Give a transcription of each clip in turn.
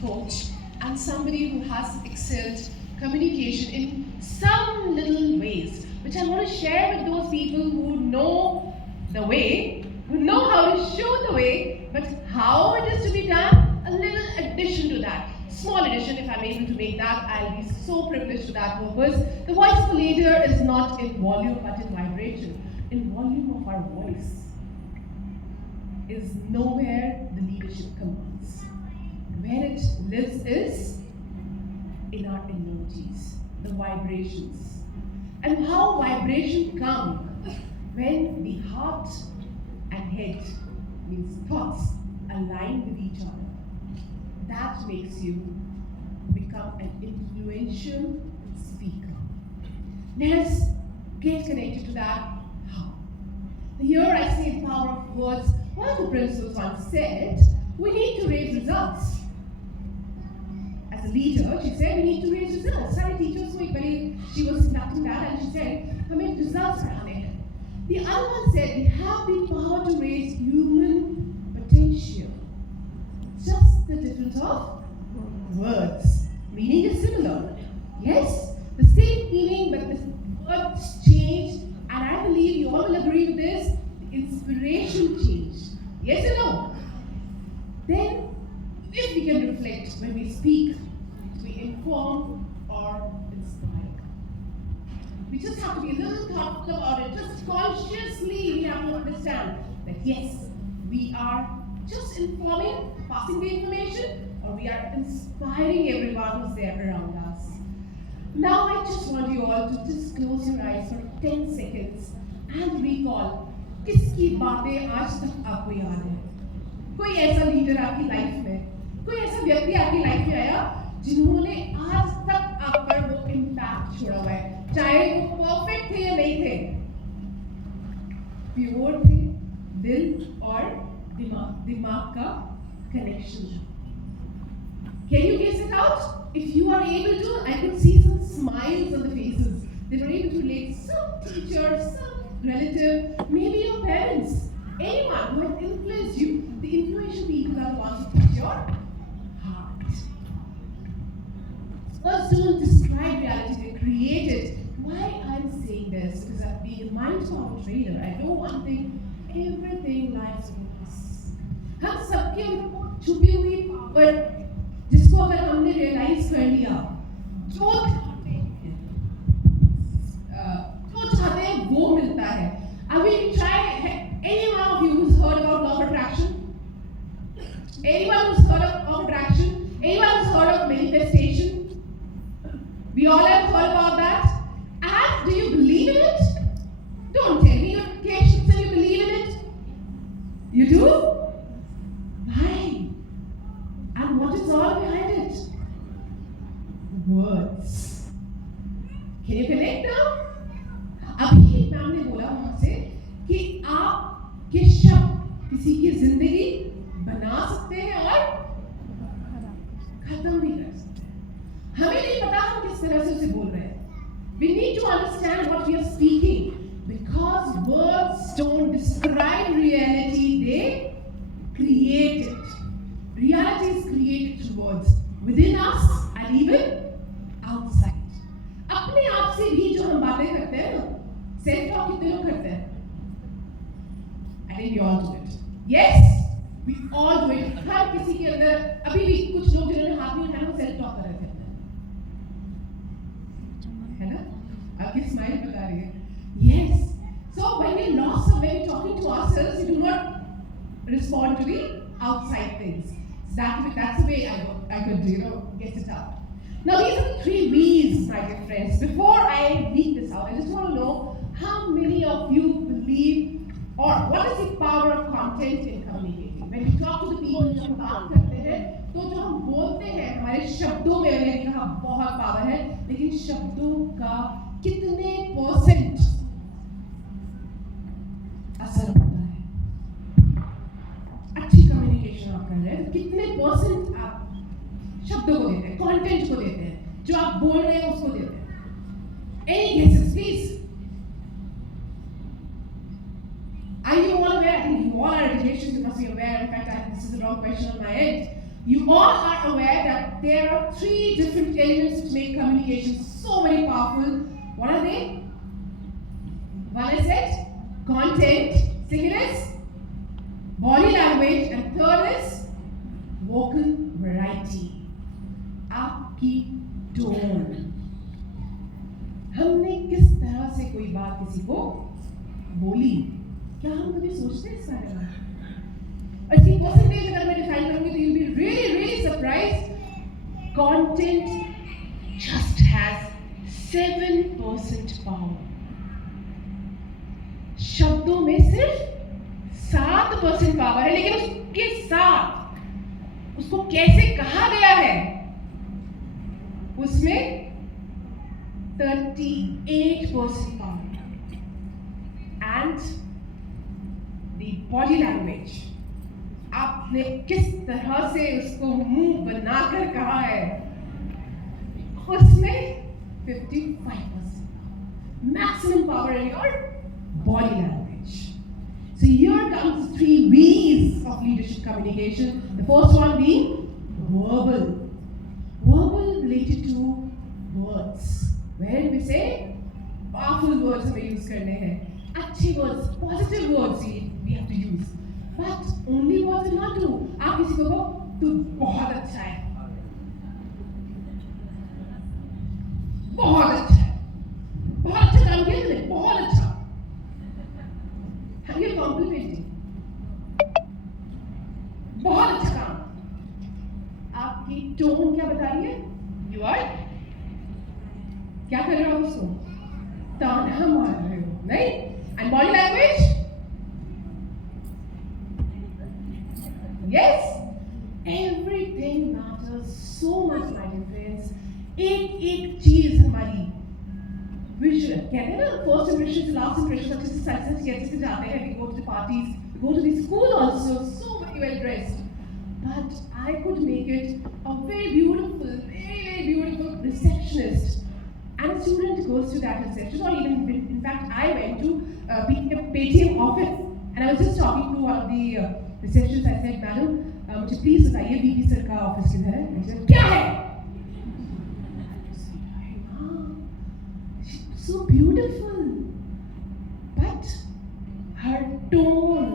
coach and somebody who has excelled communication in some little ways, which I want to share with those people who know the way, who know how to show the way, but how it is to be done, a little addition to that. Small addition, if I'm able to make that, I'll be so privileged to that purpose. The voice of a leader is not in volume, but in vibration. In volume of our voice is nowhere the leadership commands. Where it lives is in our energies, the vibrations. And how vibration comes when the heart and head, means thoughts, align with each other. That makes you become an influential speaker. Let's get connected to that. How? Here I see the power of words. One of the principals once said, we need to raise results. As a leader, she said, we need to raise results. Sari teachers को एक बारी she was conducting that and she said, हमें results बढ़ाने हैं. The other one said, we have the power to raise human potential. Just the difference of words. Meaning is similar. Yes, the same meaning, but the words change. And I believe you all will agree with this. The inspiration changed. Yes or no? Then, if we can reflect when we speak, we inform or inspire. We just have to be a little thoughtful about it. Just consciously, we have to understand that yes, we are just informing, passing the information, or we are inspiring everyone who's there around us. Now I just want you all to just close your eyes for 10 seconds and recall किसकी बातें आज तक आपको याद है. कोई ऐसा leader आपकी लाइफ में, कोई ऐसा व्यक्ति आपकी लाइफ में आया जिन्होंने आज तक आप पर वो इम्पैक्ट छोड़ा हुआ है, चाहे वो परफेक्ट थे या नहीं थे, प्योर थे, दिल और दिमाग का connection. Can you guess it out? If you are able to, I can see some smiles on the faces. They were able to relate. Some teacher, some relative, maybe your parents, anyone who has influenced you. The influential people are the ones who touch your heart. Words don't describe reality, they create it. Why I'm saying this? Because I've been a mind power trainer. I know one thing, everything lies within us. हम सबके अंदर छुपी हुई power जिसको अगर हमने realise कर लिया, जो चाहते हैं वो मिलता है. I will try. Any one of you who's heard about law of attraction? Anyone who's heard of attraction? Anyone who's heard of manifestation? We all have heard about that. And do you believe in it? Don't tell me your patients and you believe in it. You do? Why? And what is all behind it? Words. Can you connect now? अभी ma'am ने बोला मुझसे कि आप ये शब्द किसी की जिंदगी बना सकते हैं और खत्म भी कर सकते हैं. हमें नहीं पता हम किस तरह से उसे बोल रहे हैं. We need to understand what we are speaking because words don't describe reality, they create it. Reality is created through words within us and even outside. अपने आप से भी जो हम बातें करते हैं ना, सेल्फ टॉक कितने लोग करते हैं? I think we all do it. Yes, we all do it. हर किसी के अंदर अभी भी कुछ लोग जिन्होंने हाथ में उठाया वो सेल्फ टॉक कर रहे थे, है ना? आपकी स्माइल बता रही है. Yes. So when we lost when we're talking to ourselves, we do not respond to the outside things. That's the way I could get it out. Now these are the 3 V's, my dear friends. Before I read this out, I just want to know how many of you believe or what is the power of content in communicating? When we talk to the people, जब हम बात करते हैं, तो जो हम बोलते हैं हमारे शब्दों में मैंने कहा बहुत पावर है, लेकिन शब्दों का कितने % असर होता है? अच्छी कम्युनिकेशन आप कर रहे हैं, कितने % आप शब्दों को देते हैं, कंटेंट को देते हैं, जो आप बोल रहे हैं उसको देते हैं? Any guesses, please? Are you all aware? I think you all are educated, you must be aware. In fact, this is the wrong question on my end. You all are aware that there are 3 different elements which make communication so very powerful. What are they? One is it content, second is body language, and third is vocal variety. आपकी tone. हमने किस तरह से कोई बात किसी को बोली, क्या हम कभी सोचते हैं इस बारे में? और इसकी परसेंटेज अगर मैं डिफाइन करूंगी तो you'll be really surprised. Content just has 7% power. शब्दों में सिर्फ 7% पावर है, लेकिन उसके साथ उसको कैसे कहा गया है उसमें 38% power. And the body language, आपने किस तरह से उसको मुंह बनाकर कहा है उसमें 55%. Maximum power in your body language. So here comes 3 V's of leadership communication. The first one being verbal. Verbal related to words. Where we say powerful words हमें use करने हैं, अच्छे words, positive words we have to use. But only words will not do. आप किसी को कहो तू बहुत अच्छा है, बहुत अच्छा है, बहुत अच्छा काम किया तूने, बहुत अच्छा. You're complimenting. बहुत अच्छा काम. आपकी टोन क्या बता रही है? You are क्या कर रहे हो उसको? ताना मार रहे हो, नहीं? And body language? Yes, everything matters so much, my dear friends. एक चीज हमारी विजन कहते हैं ना, first impression to last impression, अच्छे से कैसे से जाते हैं. We go to the parties, we go to the school also, so very well dressed. But I could make it a very beautiful receptionist. And a student goes to that reception, or even in fact, I went to Paytm office, and I was just talking to one of the receptionists. I said, "Madam, मुझे please बताइए VP sir का office किधर है?" I said, "क्या है?" So beautiful, but her tone,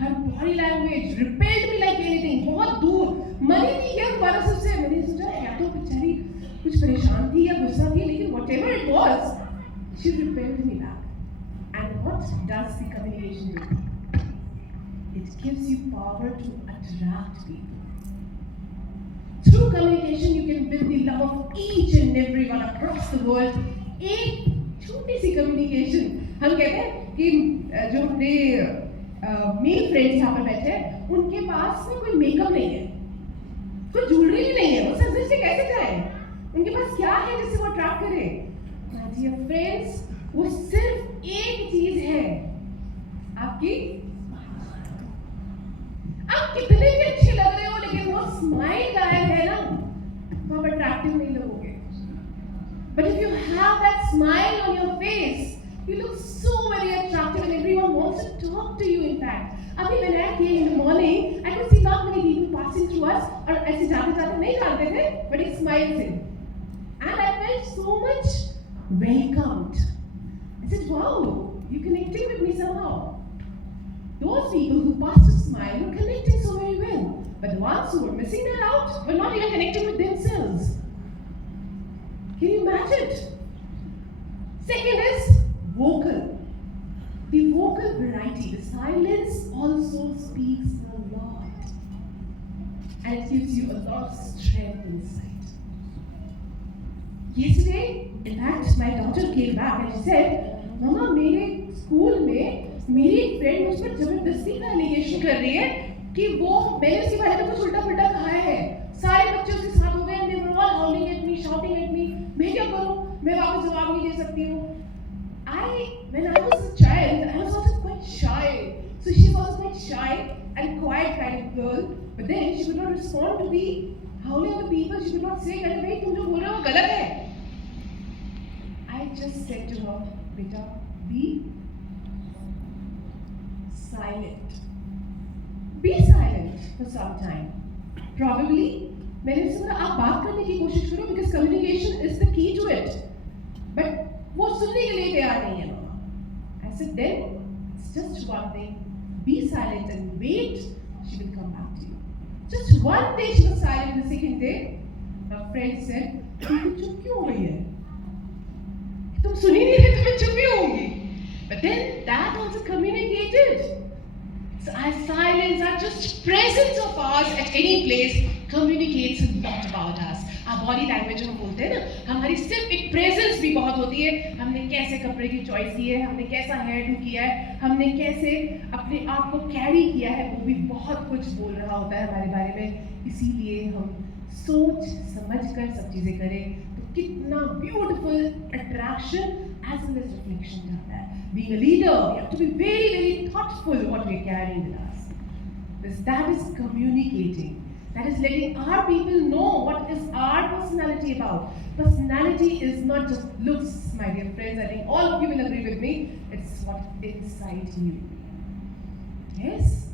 her body language repelled me like anything. बहुत दूर, money नहीं किया दोबारा से उससे. मैंने सोचा या तो बेचारी कुछ परेशान थी या गुस्सा थी, लेकिन whatever it was, she repelled me back. And what does the communication do? It gives you power to attract people. Through communication, you can win the love of each and everyone across the world. एक छोटी सी communication, हम कहते हैं कि जो अपने male friends यहाँ पर बैठे हैं उनके पास में कोई मेकअप नहीं है, कोई ज्वेलरी भी नहीं है, वो सज से कैसे जाए? उनके पास क्या है जिससे वो अट्रैक्ट करे? माय डियर फ्रेंड्स, वो सिर्फ एक चीज है, आपकी आप कितने भी अच्छे लग रहे हो, लेकिन वो स्माइल गायब है ना, तो आप अट्रैक्टिव नहीं लगोगे. But if you have that smile on your face, you look so very attractive and everyone wants to talk to you. In fact, अभी when I came in the morning, I could see not many people passing through us, और ऐसे जाते नहीं जानते थे, but it smiles in, and I felt so much welcomed. I said, wow, you're connecting with me somehow. Those people who passed a smile were connecting so very well, but the ones who were missing that out were not even connecting with themselves. Can you imagine it? Second is vocal. The vocal variety, the silence also speaks a lot. And it gives you a lot of strength inside. Yesterday, in fact, my daughter came back and she said, Mama, मेरे school में मेरी एक friend मुझ पर जबरदस्ती का allegation कर रही है कि वो मैंने उसके बारे में कुछ उल्टा पुल्टा कहा है. सारे बच्चे उसके साथ हो गए, and they were all howling at me, shouting at me. मैं क्या करूं? मैं वापस जवाब नहीं दे सकती हूँ. When I was a child, I was also quite shy. So she was quite shy and quiet kind of girl. But then she could not respond to the howling of the people. She could not say, "Bhai, तुम जो बोल रहे हो गलत है." I just said to her, "Beta, be silent. Be silent for some time. Probably मैंने उससे बोला आप बात करने की कोशिश करो because communication is the key to it. But वो सुनने के लिए तैयार नहीं है मामा. I said then it's just one thing. Be silent and wait. She will come back to you. Just one day she was silent. The second day, her friend said, "तुम चुप क्यों हो गई है? तुम सुनी नहीं रही तो मैं चुप ही होंगी." But then that also communicated. So our silence, our just presence of ours at any place communicates a lot about us. Our body language हम बोलते हैं ना, हमारी सिर्फ एक presence भी बहुत होती है. हमने कैसे कपड़े की choice की है, हमने कैसा hair do किया है, हमने कैसे अपने आप को carry किया है, वो भी बहुत कुछ बोल रहा होता है हमारे बारे में. इसीलिए हम सोच समझ कर सब चीजें करें तो कितना beautiful attraction as well as reflection जाता है. Being a leader, we have to be very, very thoughtful what we are carrying with us. Because that is communicating. That is letting our people know what is our personality about. Personality is not just looks, my dear friends. I think all of you will agree with me. It's what inside you. Yes?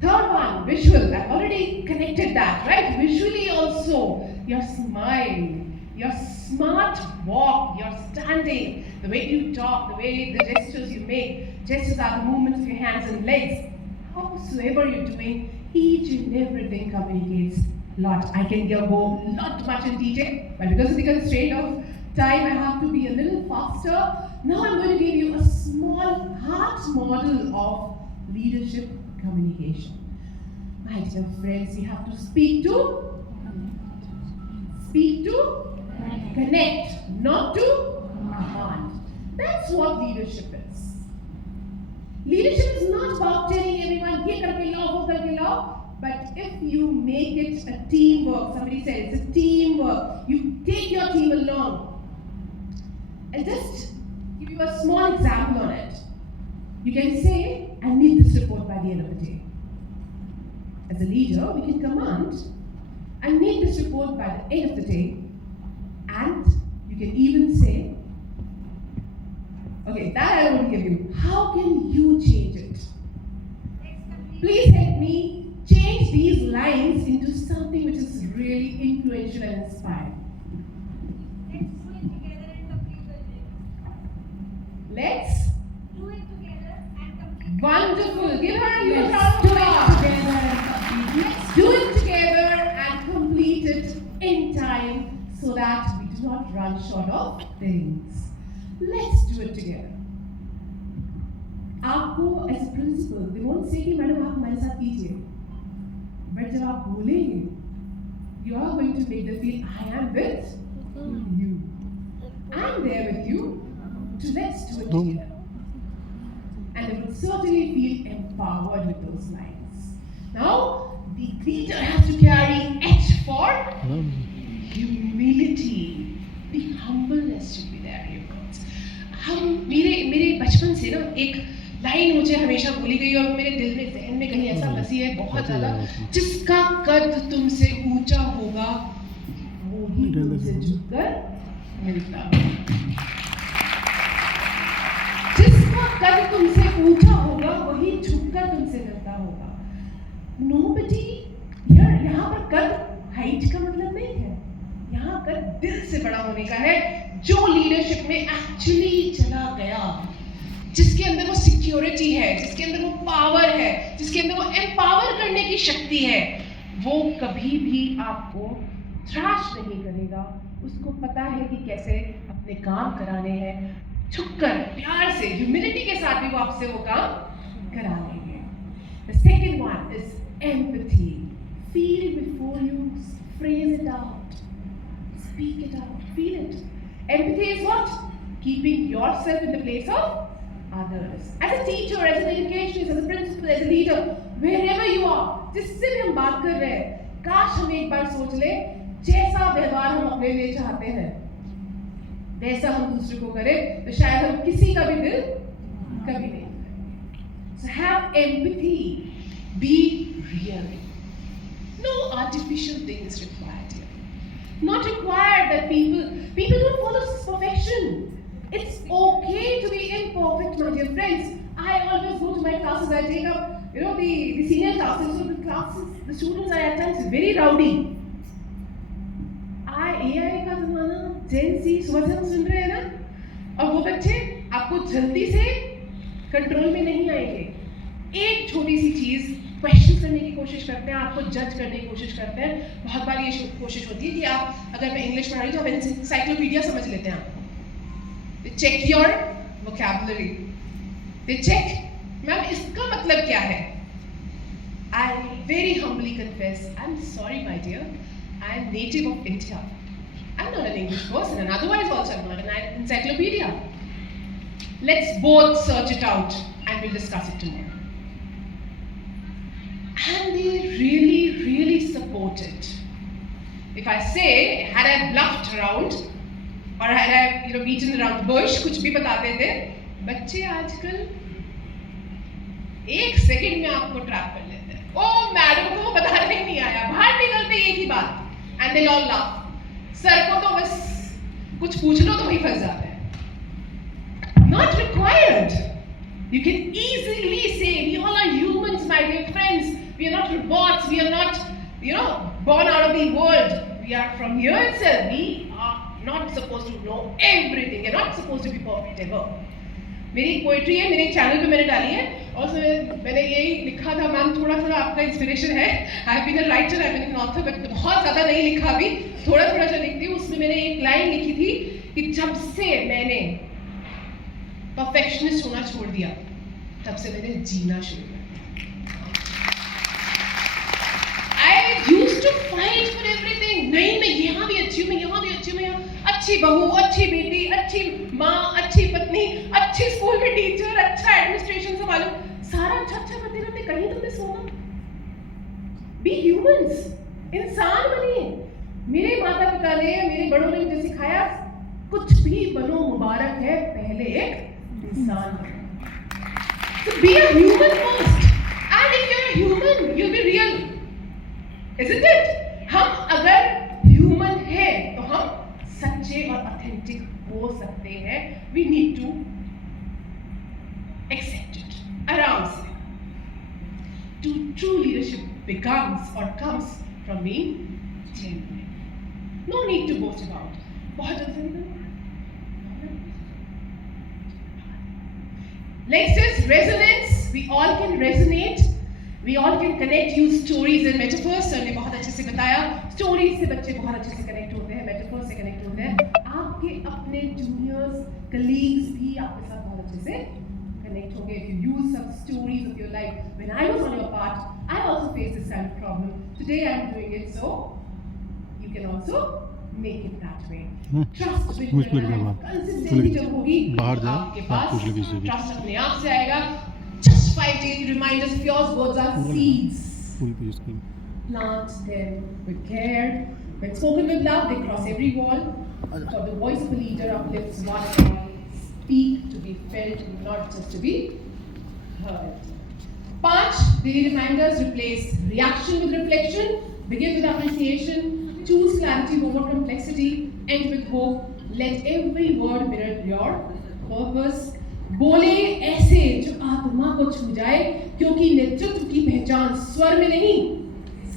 Third one, visual. I've already connected that, right? Visually also, your smile, your smart walk, your standing, the way you talk, the way the gestures you make. Gestures are the movements of your hands and legs. Howsoever you're doing, each and everything communicates a lot. I can go not much in detail, but because of the constraint of time, I have to be a little faster. Now I'm going to give you a small heart model of leadership communication. My dear friends, you have to speak to connect, not to command. That's what leadership is. Leadership is not about telling everyone, ye karke lao, wo karke lao, but if you make it a teamwork, somebody said it's a teamwork, you take your team along. I'll just give you a small example on it. You can say, I need this report by the end of the day. As a leader, we can command, I need this report by the end of the day. And you can even say, okay, that I won't give you. How can you change it? Please help me change these lines into something which is really influential and inspiring. Let's do it together and complete. Wonderful. Give her a huge round of applause. Let's do it together and complete it in time so that we do not run short of things. Let's do it together. आपको as a principal, they won't say कि madam आप हमारे साथ कीजिए. But जब आप बोलेंगे, you are going to make them feel I am with you. I'm there with you. So let's do it together. And they will certainly feel empowered with those lines. Now, the leader has to carry H for humility. The humbleness should be there, you friends. हम मेरे बचपन से ना एक line मुझे हमेशा भूली गई और मेरे दिल में ज़हन में कहीं ऐसा बसी है बहुत ज़्यादा, जिसका कद तुमसे ऊंचा होगा वो ही तुमसे झुककर मिलता होगा. जिसका कद तुमसे ऊंचा होगा वही झुककर तुमसे मिलता होगा. Nobody यहाँ पर कद हाइट का मतलब नहीं है, यहाँ कद दिल से बड़ा होने का है. जो लीडरशिप में एक्चुअली चला गया, जिसके अंदर वो सिक्योरिटी है, जिसके अंदर वो पावर है, जिसके अंदर वो एम्पावर करने की शक्ति है, वो कभी भी आपको थ्रैश नहीं करेगा. उसको पता है कि कैसे अपने काम कराने हैं. झुककर प्यार से ह्यूमिलिटी के साथ भी वो आपसे वो काम करा लेंगे. The second one is empathy. Feel it before you phrase it out. Speak it out. Feel it. Empathy is what? Keeping yourself in the place of others. As a teacher, as an educationist, as a principal, as a leader, wherever you are, जिससे भी हम बात कर रहे हैं, काश हम एक बार सोच ले, जैसा व्यवहार हम अपने लिए चाहते हैं, वैसा हम दूसरे को करें, तो शायद हम किसी का भी दिल कभी नहीं करेंगे. So have empathy. Be real. No artificial thing is required here. Not required that people don't follow perfection. It's okay to be imperfect, my dear friends. I always go to my classes, I take up the senior classes, so the classes, the students are at times very rowdy. AI का जमाना, Gen Z, सुबह से हम सुन रहे हैं ना, और वो बच्चे आपको जल्दी से कंट्रोल में नहीं आएंगे। एक छोटी सी चीज़ क्वेश्चन करने की कोशिश करते हैं, आपको जज करने की कोशिश करते हैं। बहुत बार ये कोशिश होती है कि आप, अगर मैं इंग्लिश पढ़ा रही हूँ तो आप एनसाइक्लोपीडिया समझ लेते हैं आप। They check your vocabulary. They check, ma'am इसका मतलब क्या है? I very humbly confess, I'm sorry my dear, I am native of India. I'm not an English person, and otherwise also I'm not an encyclopedia. Let's both search it out and we'll discuss it tomorrow. And they really, really support it. If I say, had I bluffed around, or had I beaten around the bush, कुछ भी बताते थे, बच्चे आजकल एक second में आपको trap कर लेते हैं। ओ मैडम को बताने ही नहीं आया, बाहर निकलते एक ही बात, and they'll all laugh. Sir को तो बस कुछ पूछ लो तो वही फंस जाते हैं। Not required. You can easily say, we all are humans, my dear friends. We are not robots. We are not, born out of the world. We are from here itself. We are not supposed to know everything. We are not supposed to be perfect ever. मेरी poetry है, मेरे channel पे मैंने डाली है, और उसमें मैंने यही लिखा था, मैम थोड़ा थोड़ा आपका इंस्पिरेशन है। I have been a writer, I have been an author, but बहुत ज़्यादा नहीं लिखा अभी, थोड़ा थोड़ा जो लिखती हूँ। उसमें मैंने एक लाइन लिखी थी कि जब से मैंने परफेक्शनिस्ट होना छोड़ दिया, तब से मैंने जीना शुरू किया। I used to fight for everything. नहीं, मैं यहाँ भी अच्छी हूँ, मैं यहाँ भी अच्छी हूँ, मैं यहाँ अच्छी बहू, अच्छी बेटी, अच्छी माँ, अच्छी पत्नी, अच्छी स्कूल में टीचर, अच्छा एडमिनिस्ट्रेशन संभालूं, सारा अच्छा अच्छा करते रहते, कहीं तुमने सोना। Be humans, इंसान बनिए। मेरे माता पिता ने, मेरे बड़ों ने मुझे सिखाया, कुछ भी बनो मुबारक है, पहले एक इंसान बनो। So be a human first, and if you're a human, you'll be real, isn't it? हम अगर human हैं, तो हम सच्चे और authentic हो सकते हैं। We need to accept it, आराम से। True leadership becomes or comes from being genuine. No need to boast about. बहुत जल्दी निकल। Next is resonance. We all can resonate. We all can connect. Use stories and metaphors. Sir ने बहुत अच्छे से बताया. Stories से बच्चे बहुत अच्छे से connect होते हैं. Metaphors से connect होते हैं. आपके अपने juniors, colleagues भी आपके साथ बहुत अच्छे से connect होंगे. If you use some stories of your life. When I was on your part, I also faced this kind of problem. Today I am doing it, so you can also make it that way. Trust consistency जब होगी आपके पास, trust अपने आप से आएगा. Just 5 daily reminders. Yours words are seeds. Plant them with care. When spoken with love, they cross every wall. For the voice of a leader uplifts one and all. Speak to be felt, not just to be heard. 5 daily reminders. Replace reaction with reflection. Begin with appreciation. Choose clarity over complexity. End with hope. Let every word mirror your purpose. बोले ऐसे जो आत्मा को छू जाए, क्योंकि नेतृत्व की पहचान स्वर में नहीं,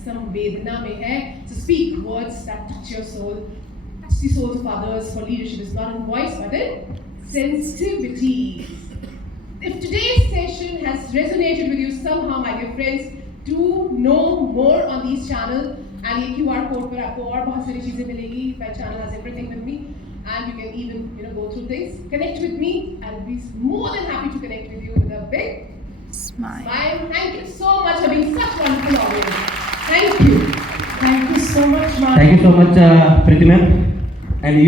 संवेदना में है. So speak words that touch your soul, touch the souls of others. For leadership is not in voice but in sensitivity. If today's session has resonated with you somehow, my dear friends, do know more on these channels. And ये QR code पर आपको और बहुत सारी चीजें मिलेगी. My channel has everything with me. And you can even, go through things. Connect with me. I'll be more than happy to connect with you with a big smile. Thank you so much for being such wonderful audience. Thank you. Thank you so much, Ma'am. Thank you so much, Preeti ma'am. And you.